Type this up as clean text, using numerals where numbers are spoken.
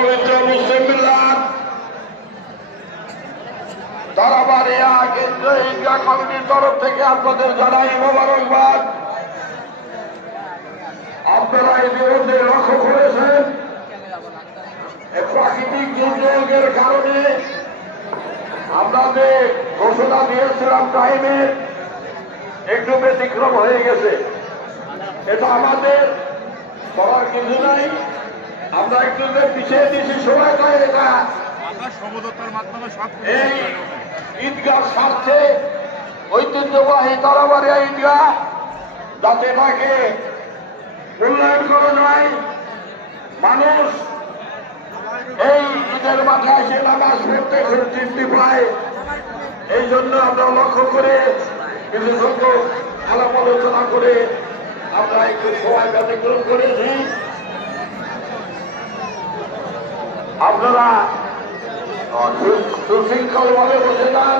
পবিত্র মুসলিম মিল্লাত তারাবাড়িয়া কেন্দ্রীয় ঈদগাহ কমিটির তরফ থেকে আপনাদের জানাই মোবারকবাদ। আপনারা ইতিমধ্যে লক্ষ্য করেছেন প্রাকৃতিক দুর্যোগের কারণে আমরা যে ঘোষণা দিয়েছিলাম টাইমের একটু ব্যতিক্রম হয়ে গেছে। এটা আমাদের করার কিছু নাই, আমরা একটু পিছিয়ে দিয়েছি সময়টা। এটা এই ঈদগাহ স্বার্থে ঐতিহ্যবাহী তারাবাড়িয়া ঈদগাহ যাতে তাকে মূল্যায়ন করা যায়, মানুষ এই ঈদের মাঠে এসে নামাজ পড়তে তৃপ্তি পায়, এই জন্য আমরা লক্ষ্য করে কিছু সংখ্যক আলাপ আলোচনা করে আমরা একটু সময় ব্যতিক্রম করেছি। আপনারা সুশৃঙ্খল ভাবে বসে যান।